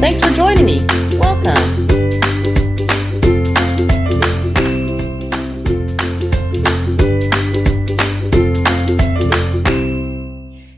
Thanks for joining me. Welcome.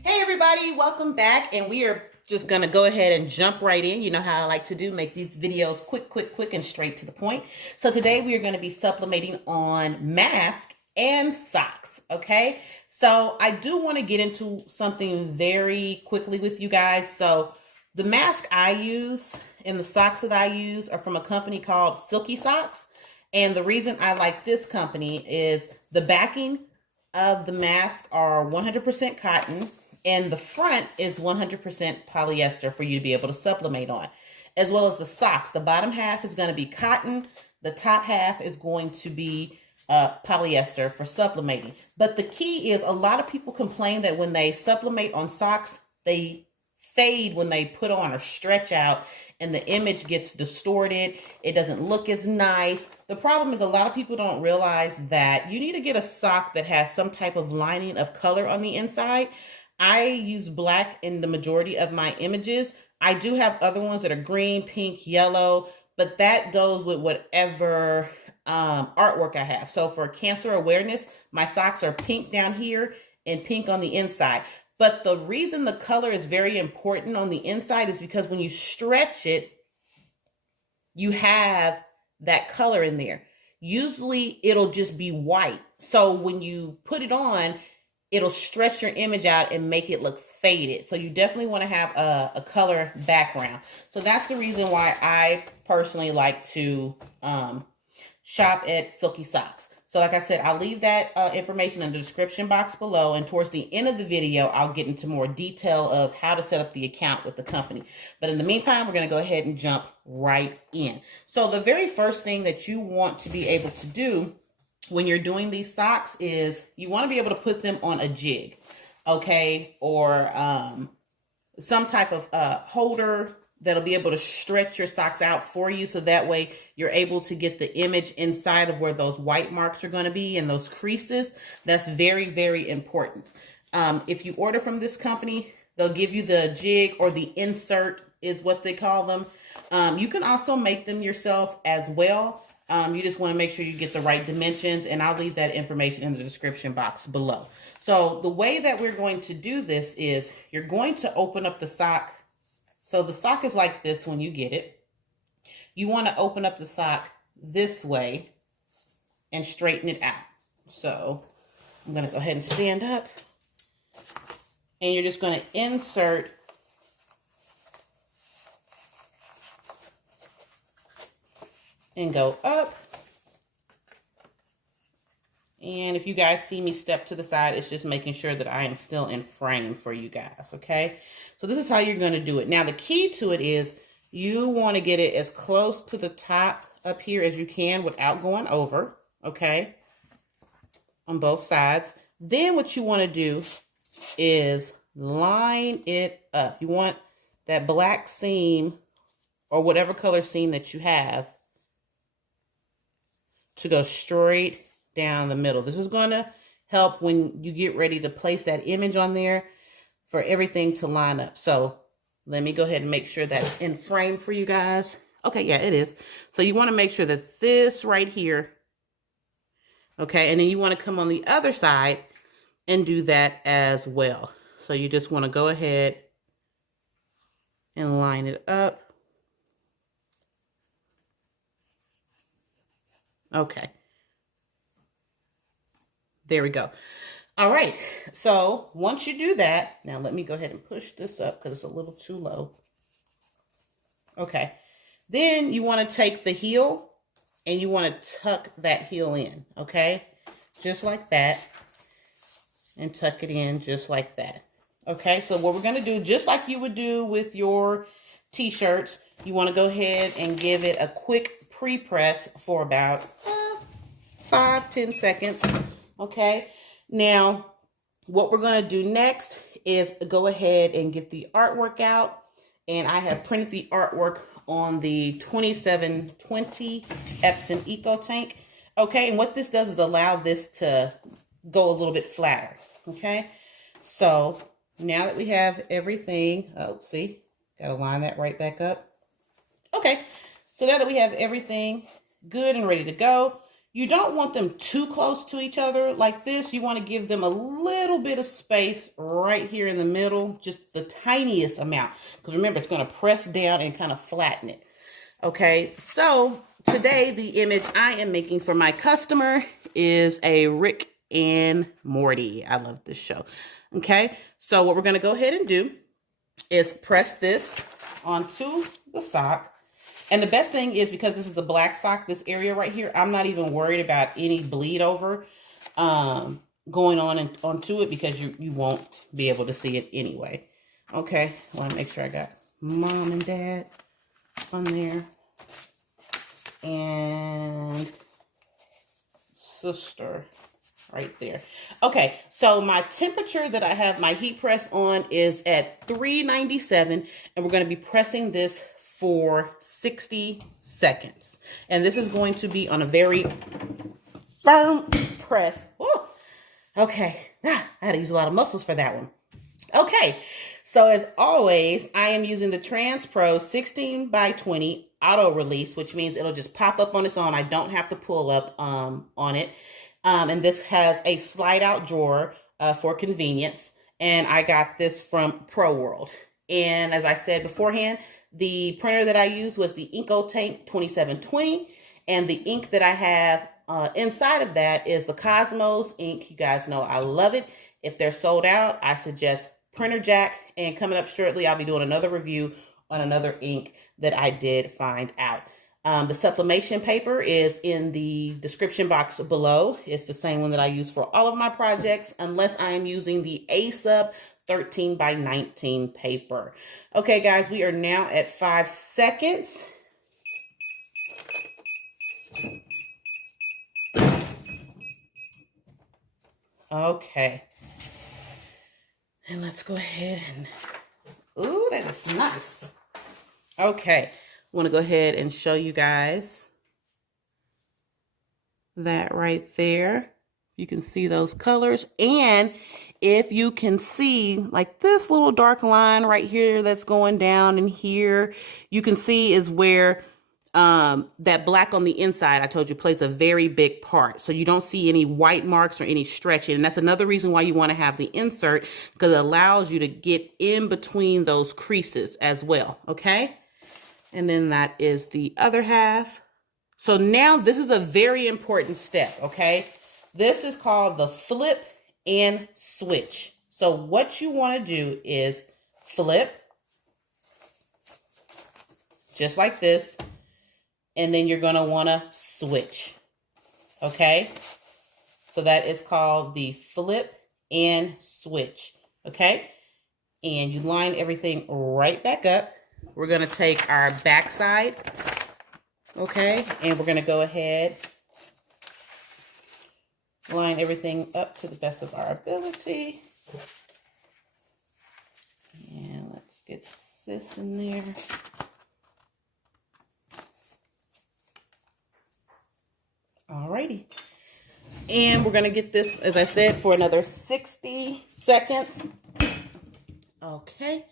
Hey everybody, welcome back, and we are just gonna go ahead and jump right in. You know how I like to do, make these videos quick and straight to the point. So today we are going to be sublimating on mask and socks, okay? So I do want to get into something very quickly with you guys. So the mask I use and the socks that I use are from a company called Silky Socks. And the reason I like this company is the backing of the mask are 100% cotton, and the front is 100% polyester for you to be able to sublimate on, as well as the socks. The bottom half is going to be cotton. The top half is going to be polyester for sublimating. But the key is, a lot of people complain that when they sublimate on socks, they fade when they put on or stretch out, and the image gets distorted. It doesn't look as nice. The problem is, a lot of people don't realize that you need to get a sock that has some type of lining of color on the inside. I use black in the majority of my images. I do have other ones that are green, pink, yellow, but that goes with whatever artwork I have. So for cancer awareness, my socks are pink down here and pink on the inside. But the reason the color is very important on the inside is because when you stretch it, you have that color in there. Usually it'll just be white. So when you put it on, it'll stretch your image out and make it look faded. So you definitely want to have a color background. So that's the reason why I personally like to shop at Silky Socks. So like I said, I'll leave that information in the description box below. And towards the end of the video, I'll get into more detail of how to set up the account with the company. But in the meantime, we're going to go ahead and jump right in. So the very first thing that you want to be able to do when you're doing these socks is you want to be able to put them on a jig, okay? Or some type of holder that'll be able to stretch your socks out for you, so that way you're able to get the image inside of where those white marks are going to be and those creases. That's very, very important. If you order from this company, they'll give you the jig, or the insert is what they call them. You can also make them yourself as well. You just want to make sure you get the right dimensions, and I'll leave that information in the description box below. So the way that we're going to do this is, you're going to open up the sock. So the sock is like this when you get it. You want to open up the sock this way and straighten it out. So I'm going to go ahead and stand up, and you're just going to insert and go up. And if you guys see me step to the side, it's just making sure that I am still in frame for you guys, okay? So this is how you're going to do it. Now, the key to it is you want to get it as close to the top up here as you can without going over, okay? On both sides. Then what you want to do is line it up. You want that black seam, or whatever color seam that you have, to go straight down the middle. This is going to help when you get ready to place that image on there for everything to line up. So let me go ahead and make sure that's in frame for you guys. Okay, yeah, it is. So you want to make sure that this right here, okay, and then you want to come on the other side and do that as well. So you just want to go ahead and line it up. Okay. There we go. All right. So once you do that, now let me go ahead and push this up because it's a little too low. Okay. Then you want to take the heel and you want to tuck that heel in. Okay. Just like that. And tuck it in just like that. Okay. So what we're going to do, just like you would do with your t-shirts, you want to go ahead and give it a quick pre-press for about 5-10 seconds. Okay, now what we're going to do next is go ahead and get the artwork out. And I have printed the artwork on the 2720 Epson Eco Tank. Okay, and what this does is allow this to go a little bit flatter. Okay, so now that we have everything, oh, see, got to line that right back up. Okay, so now that we have everything good and ready to go, you don't want them too close to each other like this. You want to give them a little bit of space right here in the middle, just the tiniest amount. Because remember, it's going to press down and kind of flatten it. Okay, so today the image I am making for my customer is a Rick and Morty. I love this show. Okay, so what we're going to go ahead and do is press this onto the sock. And the best thing is, because this is a black sock, this area right here, I'm not even worried about any bleed over going on and onto it, because you won't be able to see it anyway. Okay, I want to make sure I got mom and dad on there and sister right there. Okay, so my temperature that I have my heat press on is at 397, and we're going to be pressing this for 60 seconds. And this is going to be on a very firm press. Woo! Okay, I had to use a lot of muscles for that one. Okay, so as always, I am using the Transpro 16 by 20 auto release, which means it'll just pop up on its own. I don't have to pull up on it. And this has a slide out drawer for convenience. And I got this from ProWorld. And as I said beforehand, the printer that I used was the Tank 2720. And the ink that I have inside of that is the Cosmos ink. You guys know I love it. If they're sold out, I suggest Printer Jack. And coming up shortly, I'll be doing another review on another ink that I did find out. The sublimation paper is in the description box below. It's the same one that I use for all of my projects, unless I am using the ASUB 13 by 19 paper. Okay, guys, we are now at 5 seconds. Okay. And let's go ahead and, ooh, that is nice. Okay, I want to go ahead and show you guys that right there. You can see those colors. And if you can see like this little dark line right here that's going down in here, you can see is where that black on the inside, I told you, plays a very big part. So you don't see any white marks or any stretching. And that's another reason why you want to have the insert, because it allows you to get in between those creases as well. Okay. And then that is the other half. So now this is a very important step. Okay. This is called the flip and switch. So what you want to do is flip just like this. And then you're going to want to switch. Okay. So that is called the flip and switch. Okay. And you line everything right back up. We're going to take our back side. Okay. And we're going to go ahead, line everything up to the best of our ability. And let's get this in there. Alrighty. And we're going to get this, as I said, for another 60 seconds. Okay.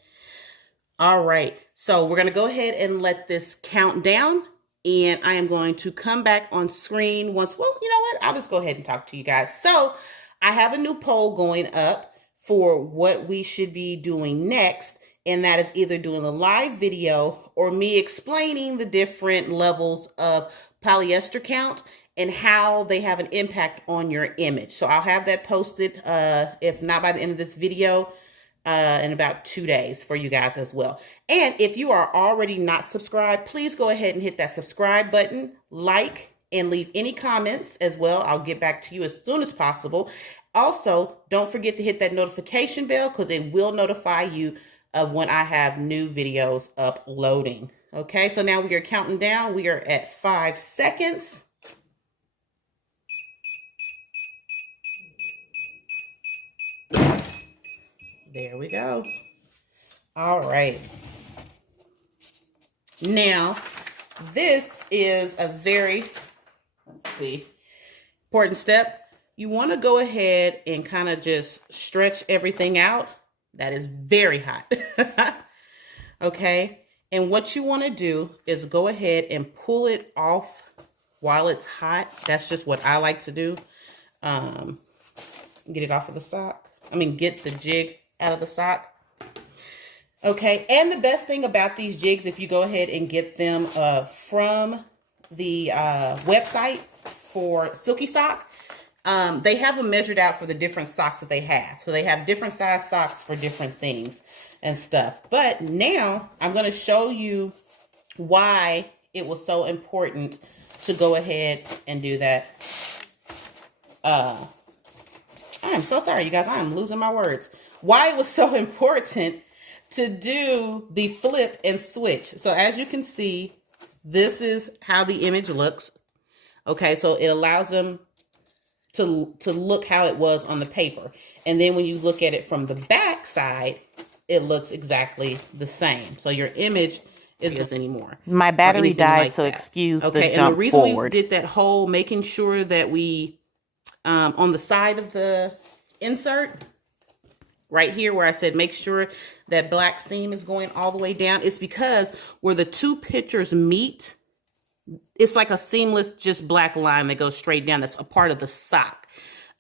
All right. So we're going to go ahead and let this count down. And I am going to come back on screen once. Well, you know what? I'll just go ahead and talk to you guys. So I have a new poll going up for what we should be doing next. And that is either doing a live video or me explaining the different levels of polyester count and how they have an impact on your image. So I'll have that posted, if not by the end of this video, in about 2 days for you guys as well. And if you are already not subscribed, please go ahead and hit that subscribe button, like, and leave any comments as well. I'll get back to you as soon as possible. Also, don't forget to hit that notification bell, because it will notify you of when I have new videos uploading. Okay, so now we are counting down. We are at 5 seconds. There we go. All right. Now, this is a very, let's see, important step. You want to go ahead and kind of just stretch everything out. That is very hot. Okay. And what you want to do is go ahead and pull it off while it's hot. That's just what I like to do. Get it off of the sock. Get the jig out of the sock. Okay, and the best thing about these jigs, if you go ahead and get them from the website for Silky Sock, they have them measured out for the different socks that they have. So they have different size socks for different things and stuff. But now I'm going to show you why it was so important to go ahead and do that. I'm so sorry, you guys. I am losing my words. Why it was so important to do the flip and switch. So as you can see, this is how the image looks. Okay, so it allows them to look how it was on the paper. And then when you look at it from the back side, it looks exactly the same. So your image isn't this anymore. My battery died, like so that. Excuse the jump and the reason forward. We did that whole making sure that we, on the side of the insert, right here where I said make sure that black seam is going all the way down, it's because where the two pictures meet, it's like a seamless just black line that goes straight down. That's a part of the sock,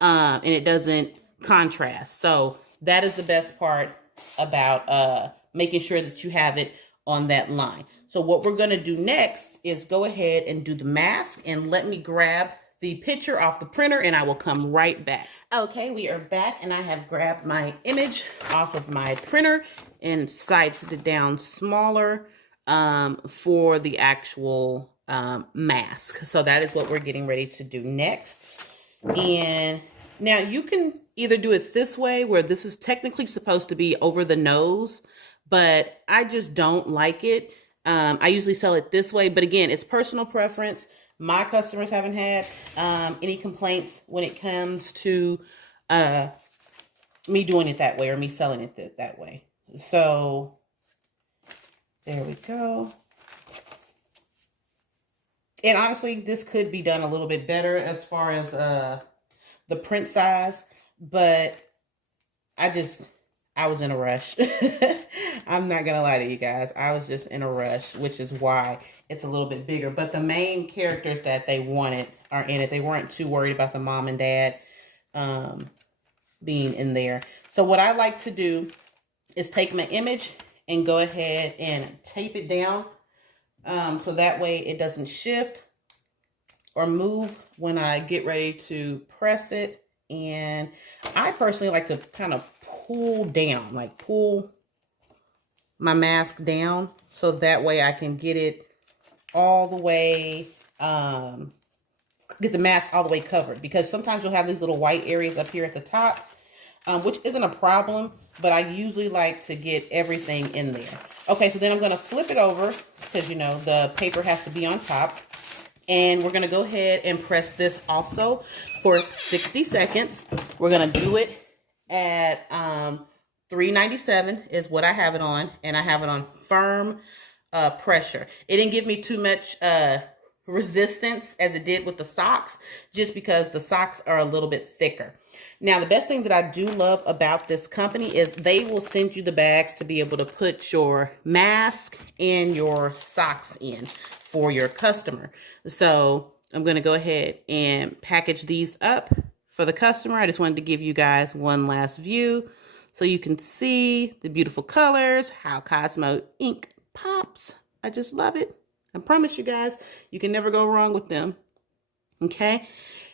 and it doesn't contrast. So that is the best part about making sure that you have it on that line. So what we're going to do next is go ahead and do the mask, and let me grab the picture off the printer and I will come right back. Okay, we are back and I have grabbed my image off of my printer and sized it down smaller for the actual mask. So that is what we're getting ready to do next. And now you can either do it this way, where this is technically supposed to be over the nose, but I just don't like it. I usually sell it this way, but again, it's personal preference. My customers haven't had any complaints when it comes to me doing it that way or me selling it that way. So there we go. And honestly, this could be done a little bit better as far as the print size, but I was in a rush. I'm not gonna lie to you guys. I was just in a rush, which is why it's a little bit bigger. But the main characters that they wanted are in it. They weren't too worried about the mom and dad being in there. So what I like to do is take my image and go ahead and tape it down so that way it doesn't shift or move when I get ready to press it. And I personally like to kind of pull down, like pull my mask down, so that way I can get it all the way, get the mask all the way covered, because sometimes you'll have these little white areas up here at the top, which isn't a problem, but I usually like to get everything in there. Okay, so then I'm going to flip it over because, you know, the paper has to be on top. And we're going to go ahead and press this also for 60 seconds. We're going to do it at 397 is what I have it on. And I have it on firm pressure. It didn't give me too much resistance as it did with the socks, just because the socks are a little bit thicker. Now, the best thing that I do love about this company is they will send you the bags to be able to put your mask and your socks in for your customer. So I'm going to go ahead and package these up for the customer. I just wanted to give you guys one last view so you can see the beautiful colors, how Cosmo ink pops. I just love it. I promise you guys, you can never go wrong with them. Okay.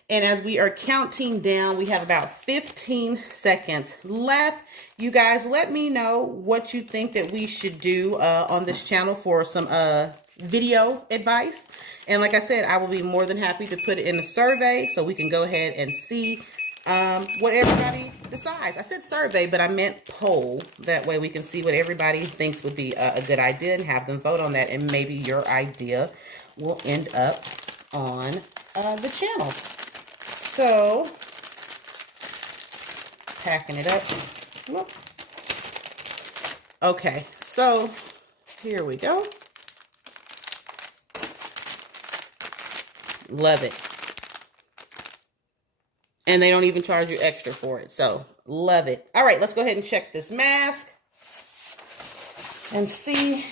And as we are counting down, we have about 15 seconds left. You guys, let me know what you think that we should do on this channel for some video advice. And like I said, I will be more than happy to put it in a survey so we can go ahead and see what everybody decides. I said survey, but I meant poll. That way we can see what everybody thinks would be a good idea and have them vote on that. And maybe your idea will end up on the channel. So, packing it up. Whoop. Okay, so here we go. Love it. And they don't even charge you extra for it. So, love it. All right, let's go ahead and check this mask and see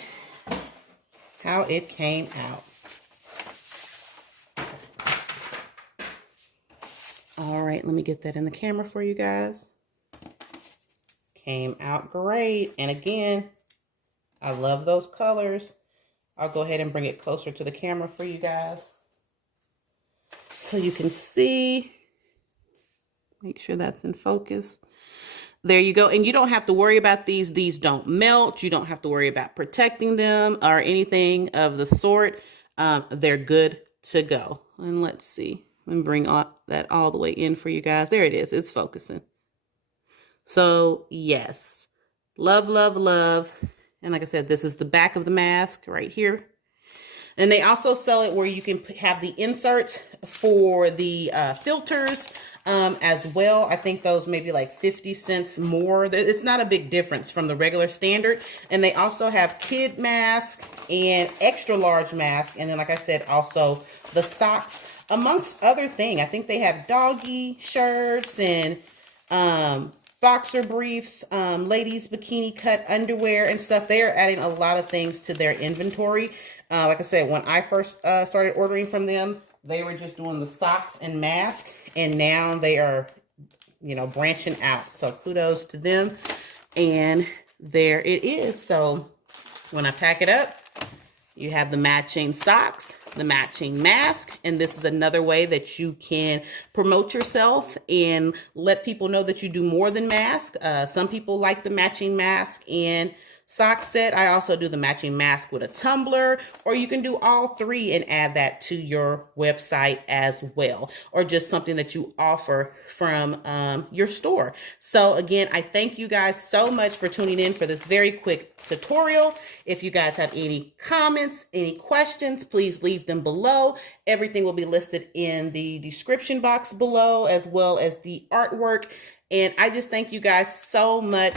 how it came out. All right, let me get that in the camera for you guys. Came out great. And again, I love those colors. I'll go ahead and bring it closer to the camera for you guys so you can see. Make sure that's in focus. There you go. And you don't have to worry about these. These don't melt. You don't have to worry about protecting them or anything of the sort. They're good to go. And let's see. Let me bring that all the way in for you guys. There it is. It's focusing. So yes, love, love, love. And like I said, this is the back of the mask right here. And they also sell it where you can have the inserts for the filters as well. I think those may be like 50 cents more. It's not a big difference from the regular standard. And they also have kid mask and extra large mask. And then, like I said, also the socks, amongst other things. I think they have doggy shirts and boxer briefs, ladies bikini cut underwear and stuff. They are adding a lot of things to their inventory. Like I said, when I first started ordering from them, they were just doing the socks and mask, and now they are, you know, branching out. So kudos to them. And there it is. So when I pack it up, you have the matching socks, the matching mask, and this is another way that you can promote yourself and let people know that you do more than mask. Some people like the matching mask and sock set. I also do the matching mask with a tumbler, or you can do all three and add that to your website as well, or just something that you offer from your store. So again, I thank you guys so much for tuning in for this very quick tutorial. If you guys have any comments, any questions, please leave them below. Everything will be listed in the description box below, as well as the artwork. And I just thank you guys so much.